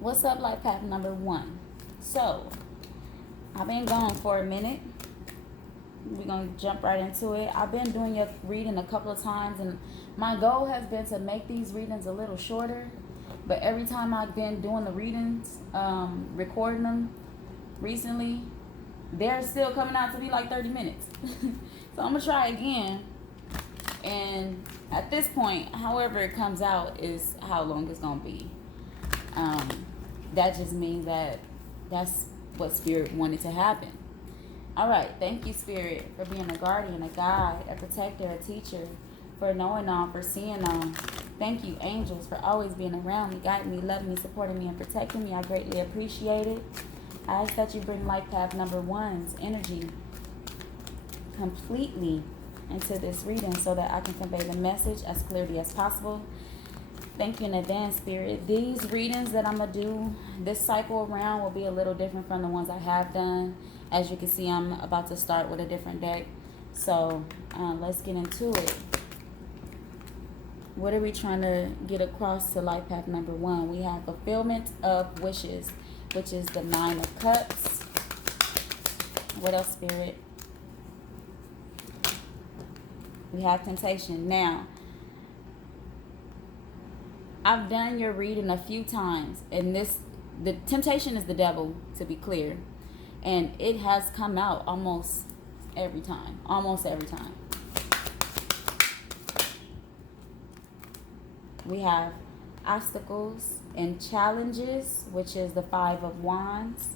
What's up, life path number 1? So, I've been gone for a minute. We're going to jump right into it. I've been doing your reading a couple of times, and my goal has been to make these readings a little shorter. But every time I've been doing the readings, recording them recently, they're still coming out to be like 30 minutes. So I'm going to try again. And at this point, however it comes out is how long it's going to be. That just means that that's what Spirit wanted to happen. All right, thank you, Spirit, for being a guardian, a guide, a protector, a teacher, for knowing all, for seeing all. Thank you, angels, for always being around me, guiding me, loving me, supporting me, and protecting me. I greatly appreciate it. I ask that you bring life path number 1's energy completely into this reading so that I can convey the message as clearly as possible. Thank you in advance, Spirit. These readings that I'm going to do this cycle around will be a little different from the ones I have done. As you can see, I'm about to start with a different deck. So let's get into it. What are we trying to get across to life path number 1? We have fulfillment of wishes, which is the 9 of Cups. What else, Spirit? We have temptation. Now, I've done your reading a few times, and the temptation is the devil, to be clear, and it has come out almost every time. We have obstacles and challenges, which is the 5 of Wands.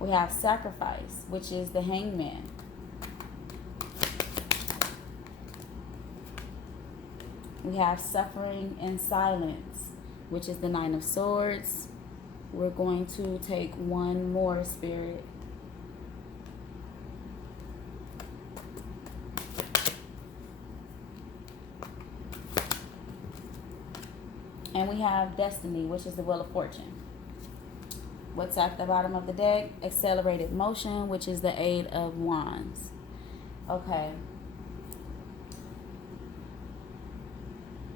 We have sacrifice, which is the Hangman. We have suffering and silence, which is the 9 of Swords. We're going to take one more, Spirit. And we have destiny, which is the Wheel of Fortune. What's at the bottom of the deck? Accelerated motion, which is the 8 of Wands. Okay.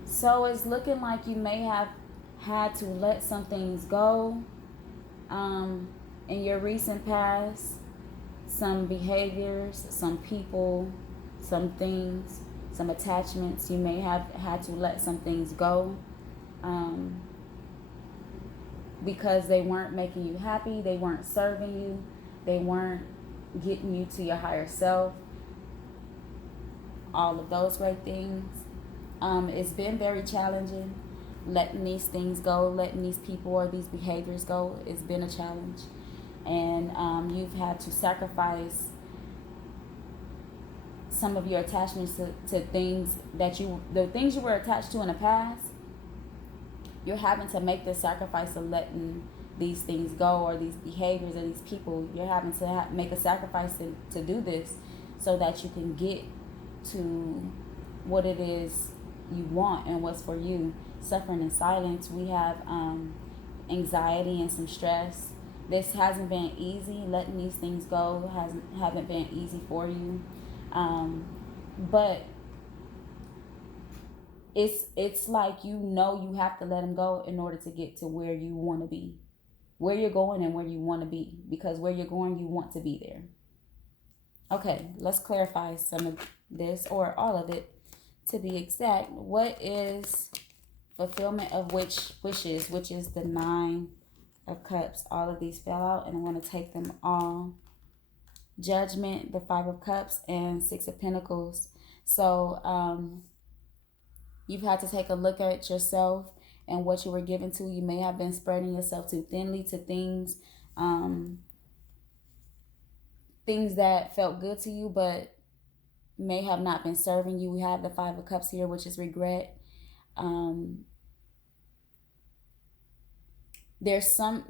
So it's looking like you may have had to let some things go in your recent past. Some behaviors, some people, some things, some attachments. You may have had to let some things go because they weren't making you happy. They weren't serving you. They weren't getting you to your higher self. All of those great things. It's been very challenging letting these things go, letting these people or these behaviors go. It's been a challenge. And you've had to sacrifice some of your attachments to things the things you were attached to in the past. You're having to make the sacrifice of letting these things go, or these behaviors, or these people. You're having to make a sacrifice to do this so that you can get to what it is you want and what's for you. Suffering in silence. We have anxiety and some stress. This hasn't been easy. Letting these things go haven't been easy for you, but it's like you have to let them go in order to get to where you want to be, where you're going and where you want to be, because where you're going, you want to be there. Okay, let's clarify some of this, or all of it to be exact. What is fulfillment of wishes, which is the 9 of Cups? All of these fell out, and I want to take them all. Judgment, the 5 of Cups, and 6 of Pentacles. So you've had to take a look at yourself and what you were given to. You may have been spreading yourself too thinly to things, things that felt good to you but may have not been serving you. We have the 5 of Cups here, which is regret. There's some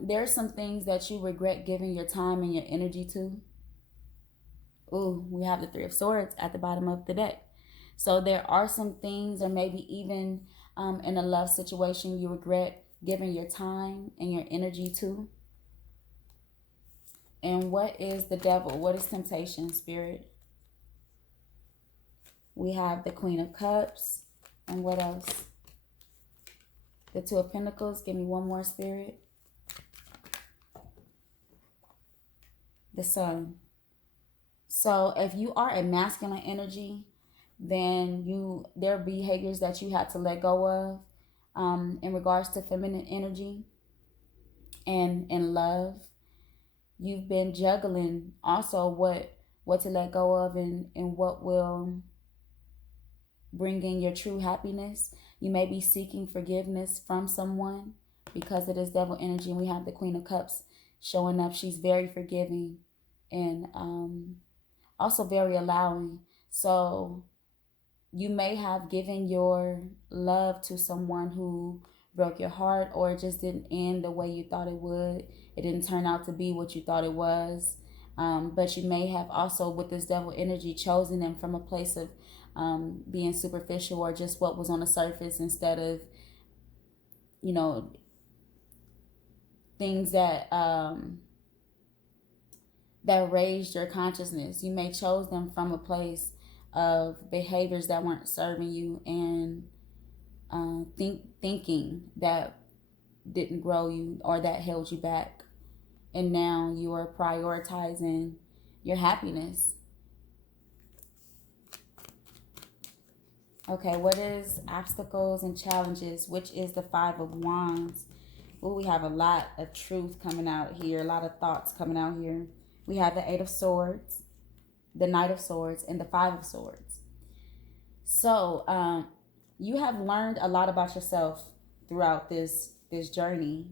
things that you regret giving your time and your energy to. Ooh, we have the 3 of Swords at the bottom of the deck. So there are some things, or maybe even in a love situation, you regret giving your time and your energy to. And what is the devil? What is temptation, Spirit? We have the Queen of Cups. And what else? The Two of Pentacles. Give me one more, Spirit. The Sun. So if you are a masculine energy, then there are behaviors that you have to let go of in regards to feminine energy and in love. You've been juggling also what to let go of and what will bring in your true happiness. You may be seeking forgiveness from someone because it is devil energy, and we have the Queen of Cups showing up. She's very forgiving and also very allowing. So you may have given your love to someone who broke your heart, or it just didn't end the way you thought it would. It didn't turn out to be what you thought it was. But you may have also, with this devil energy, chosen them from a place of being superficial or just what was on the surface, instead of, things that that raised your consciousness. You may chose them from a place of behaviors that weren't serving you, and thinking that didn't grow you or that held you back. And now you are prioritizing your happiness. Okay, what is obstacles and challenges, which is the Five of Wands? Oh, we have a lot of truth coming out here, a lot of thoughts coming out here. We have the Eight of Swords, the Knight of Swords, and the Five of Swords. So you have learned a lot about yourself throughout this journey.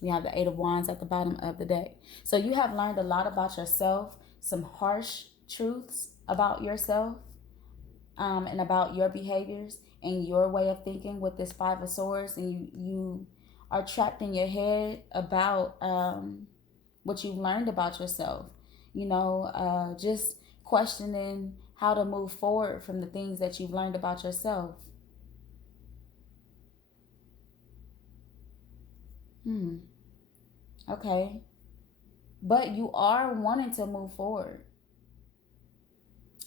We have the Eight of Wands at the bottom of the deck. So you have learned a lot about yourself, some harsh truths about yourself, and about your behaviors and your way of thinking with this Five of Swords. And you are trapped in your head about what you've learned about yourself. Just questioning how to move forward from the things that you've learned about yourself. Okay. But you are wanting to move forward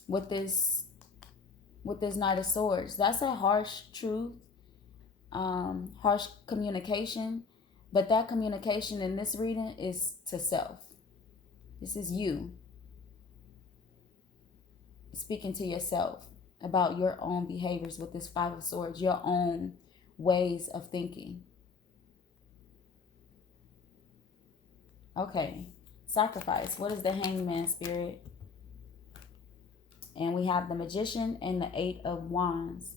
with this Knight of Swords. That's a harsh truth, harsh communication. But that communication in this reading is to self. This is you speaking to yourself about your own behaviors with this Five of Swords, your own ways of thinking. Okay, sacrifice. What is the Hangman, Spirit? And we have the Magician and the Eight of Wands.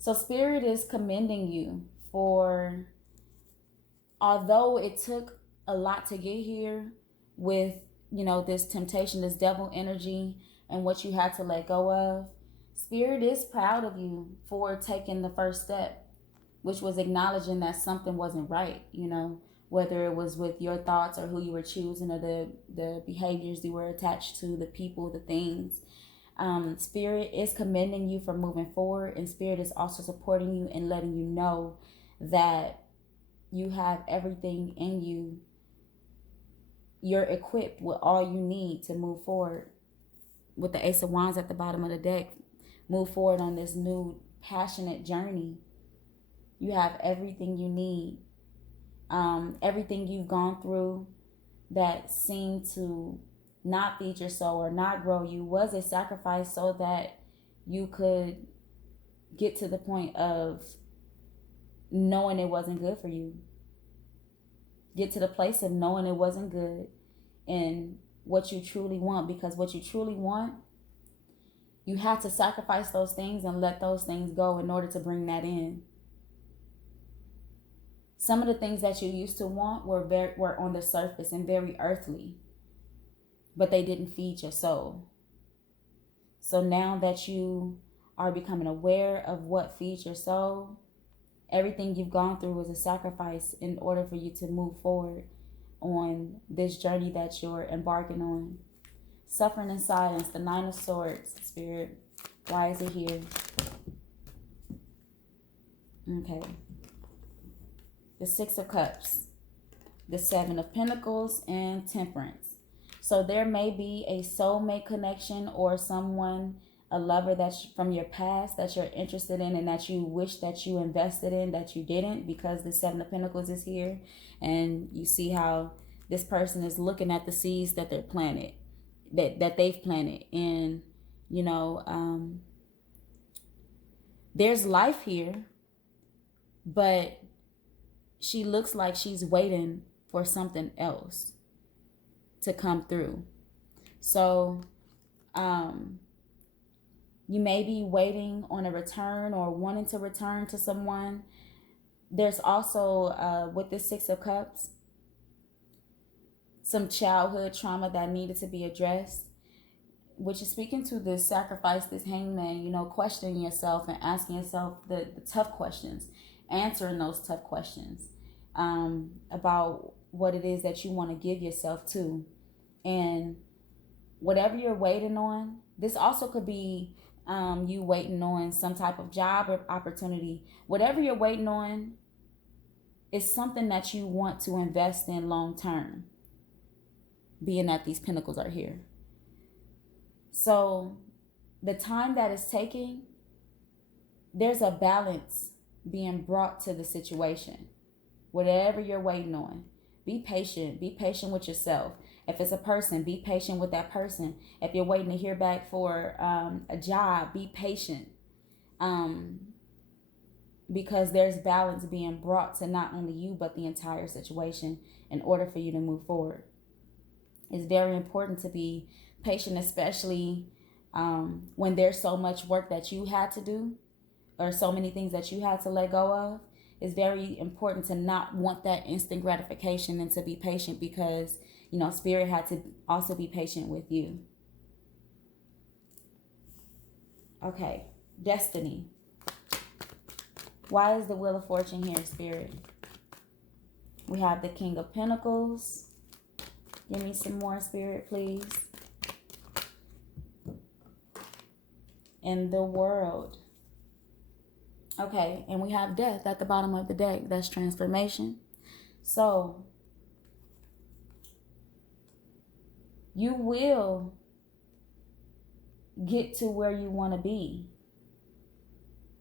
So Spirit is commending you for, although it took a lot to get here with, this temptation, this devil energy, and what you had to let go of, Spirit is proud of you for taking the first step, which was acknowledging that something wasn't right, whether it was with your thoughts or who you were choosing, or the behaviors you were attached to, the people, the things. Spirit is commending you for moving forward, and Spirit is also supporting you and letting you know that you have everything in you. You're equipped with all you need to move forward. With the Ace of Wands at the bottom of the deck, move forward on this new passionate journey. You have everything you need. Everything you've gone through that seemed to not feed your soul or not grow you was a sacrifice so that you could get to the point of knowing it wasn't good for you. Get to the place of knowing it wasn't good and what you truly want, because what you truly want, you have to sacrifice those things and let those things go in order to bring that in. Some of the things that you used to want were on the surface and very earthly, but they didn't feed your soul. So now that you are becoming aware of what feeds your soul, everything you've gone through was a sacrifice in order for you to move forward on this journey that you're embarking on. Suffering in silence, the Nine of Swords, Spirit. Why is it here? Okay. The Six of Cups, the Seven of Pentacles, and Temperance. So there may be a soulmate connection or someone a lover that's from your past that you're interested in and that you wish that you invested in that you didn't, because the Seven of Pentacles is here, and you see how this person is looking at the seeds that they're planted, that they've planted, and you know, there's life here, but she looks like she's waiting for something else to come through. So you may be waiting on a return or wanting to return to someone. There's also, with the Six of Cups, some childhood trauma that needed to be addressed, which is speaking to this sacrifice, this hangman, you know, questioning yourself and asking yourself the tough questions, answering those tough questions about what it is that you want to give yourself to. And whatever you're waiting on, this also could be you waiting on some type of job or opportunity. Whatever you're waiting on is something that you want to invest in long term, being that these pentacles are here. So the time that it's taking, there's a balance being brought to the situation. Whatever you're waiting on, be patient. Be patient with yourself. If it's a person, be patient with that person. If you're waiting to hear back for a job, be patient. Because there's balance being brought to not only you, but the entire situation in order for you to move forward. It's very important to be patient, especially when there's so much work that you had to do or so many things that you had to let go of. It's very important to not want that instant gratification and to be patient, because you know, Spirit had to also be patient with you. Okay, Destiny. Why is the Wheel of Fortune here, Spirit? We have the King of Pentacles. Give me some more, Spirit, please. And the World. Okay, and we have Death at the bottom of the deck. That's transformation. So you will get to where you want to be,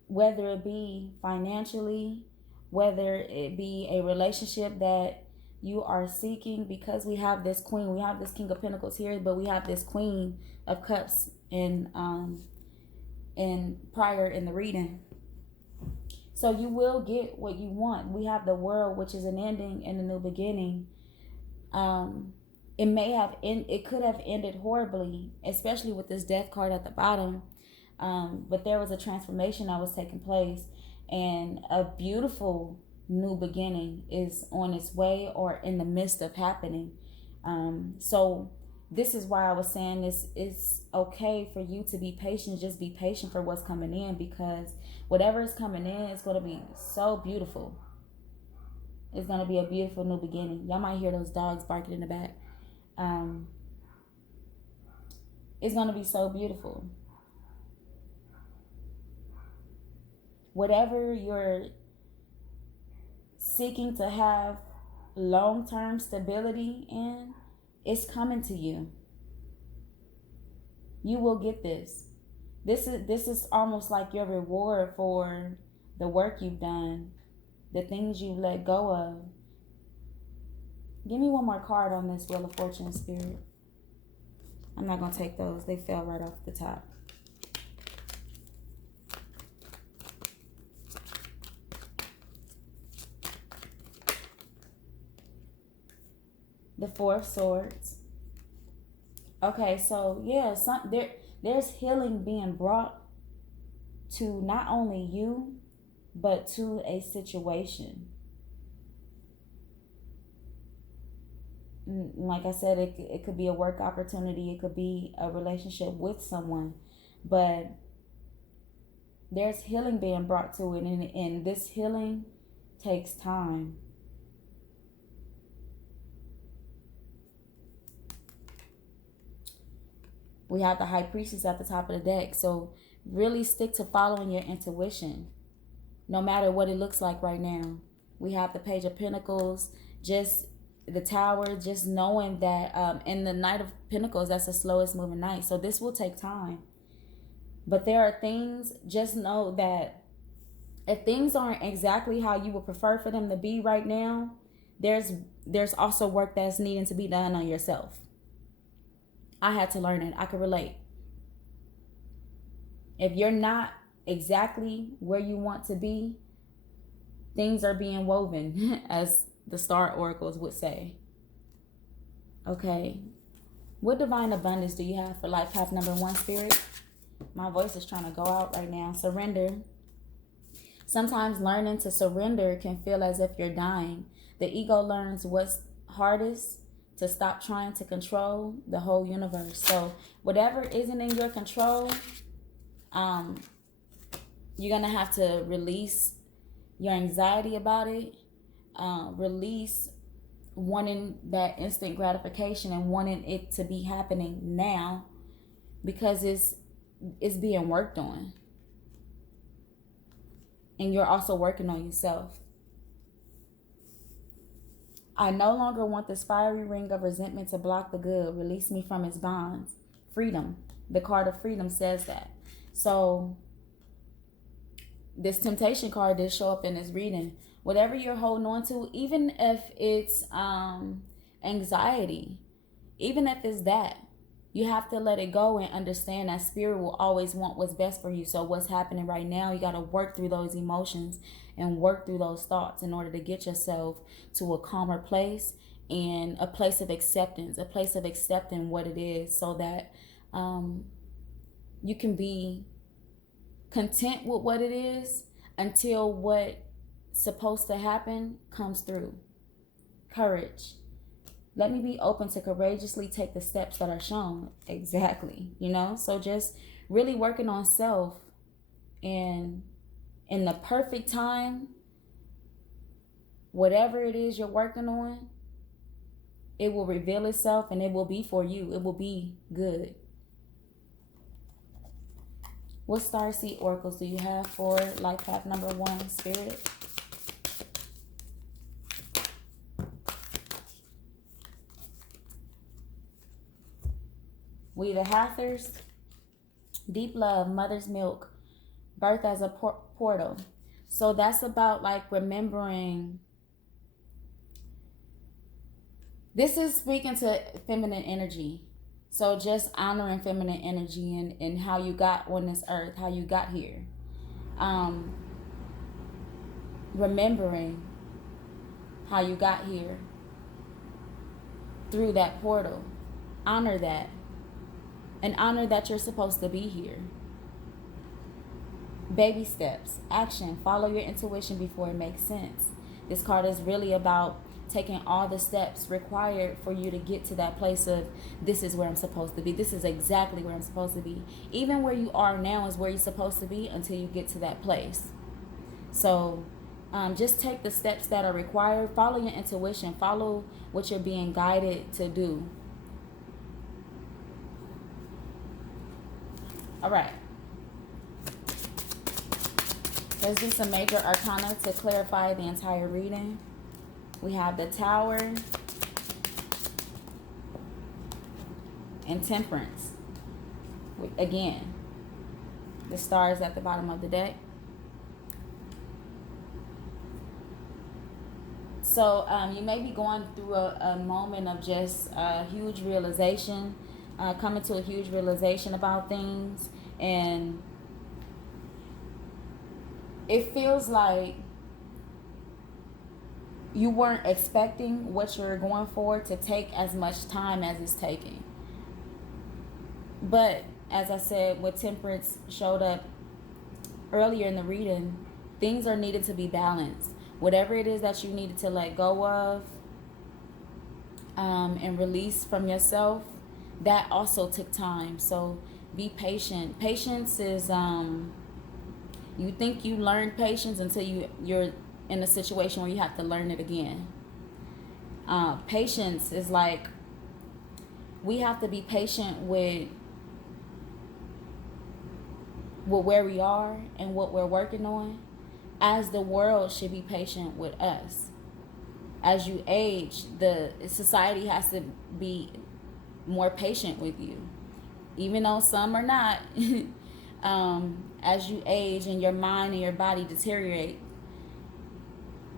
whether it be financially, whether it be a relationship that you are seeking, because we have this Queen, we have this King of Pentacles here, but we have this Queen of Cups in prior in the reading. So you will get what you want. We have the World, which is an ending and a new beginning. It could have ended horribly, especially with this Death card at the bottom. But there was a transformation that was taking place, and a beautiful new beginning is on its way or in the midst of happening. So this is why I was saying this is okay for you to be patient. Just be patient for what's coming in, because whatever is coming in is going to be so beautiful. It's going to be a beautiful new beginning. Y'all might hear those dogs barking in the back. It's going to be so beautiful. Whatever you're seeking to have long-term stability in, it's coming to you. You will get this. This is almost like your reward for the work you've done, the things you've let go of. Give me one more card on this Wheel of Fortune, Spirit. I'm not going to take those. They fell right off the top. The Four of Swords. Okay, so yeah, there's healing being brought to not only you, but to a situation. Like I said, it could be a work opportunity. It could be a relationship with someone. But there's healing being brought to it. And this healing takes time. We have the High Priestess at the top of the deck. So really stick to following your intuition, no matter what it looks like right now. We have the Page of Pentacles, just the Tower, just knowing that in the Knight of Pentacles, that's the slowest moving knight. So this will take time. But there are things, just know that if things aren't exactly how you would prefer for them to be right now, there's also work that's needing to be done on yourself. I had to learn it. I could relate. If you're not exactly where you want to be, things are being woven, as the star oracles would say. Okay. What divine abundance do you have for life path number 1, Spirit? My voice is trying to go out right now. Surrender. Sometimes learning to surrender can feel as if you're dying. The ego learns what's hardest, to stop trying to control the whole universe. So whatever isn't in your control, you're going to have to release your anxiety about it, release wanting that instant gratification and wanting it to be happening now, because it's being worked on. And you're also working on yourself. I no longer want this fiery ring of resentment to block the good. Release me from its bonds. Freedom. The card of freedom says that. So this temptation card did show up in this reading. Whatever you're holding on to, even if it's anxiety, even if it's that, you have to let it go and understand that spirit will always want what's best for you. So what's happening right now, you got to work through those emotions and work through those thoughts in order to get yourself to a calmer place and a place of acceptance, a place of accepting what it is, so that you can be content with what it is until what's supposed to happen comes through. Courage. Let me be open to courageously take the steps that are shown. Exactly. So just really working on self, and in the perfect time, whatever it is you're working on, it will reveal itself and it will be for you. It will be good. What starseed oracles do you have for life path number 1, Spirit? We the Hathors. Deep love, mother's milk, birth as a portal. So that's about like remembering. This is speaking to feminine energy. So just honoring feminine energy and how you got on this earth, how you got here. Remembering how you got here through that portal. Honor that. And honor that you're supposed to be here. Baby steps. Action. Follow your intuition before it makes sense. This card is really about taking all the steps required for you to get to that place of, this is where I'm supposed to be. This is exactly where I'm supposed to be. Even where you are now is where you're supposed to be until you get to that place. So just take the steps that are required. Follow your intuition. Follow what you're being guided to do. All right. Let's do some major arcana to clarify the entire reading. We have the Tower and Temperance. Again, the stars at the bottom of the deck. So you may be going through a moment of just a huge realization, coming to a huge realization about things, and it feels like you weren't expecting what you're going for to take as much time as it's taking. But as I said, what Temperance showed up earlier in the reading, things are needed to be balanced. Whatever it is that you needed to let go of and release from yourself, that also took time. So be patient. Patience is, you think you learned patience until you're in a situation where you have to learn it again. Patience is like, we have to be patient with where we are and what we're working on, as the world should be patient with us. As you age, the society has to be more patient with you, even though some are not. as you age and your mind and your body deteriorate,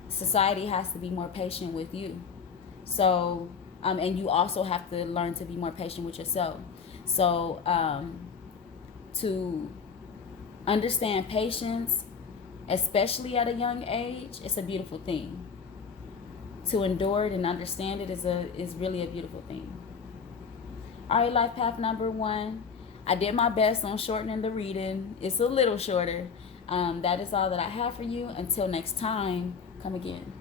society has to be more patient with you. So, and you also have to learn to be more patient with yourself. So, to understand patience, especially at a young age, it's a beautiful thing. To endure it and understand it is really a beautiful thing. All right, life path number 1. I did my best on shortening the reading. It's a little shorter. That is all that I have for you. Until next time, come again.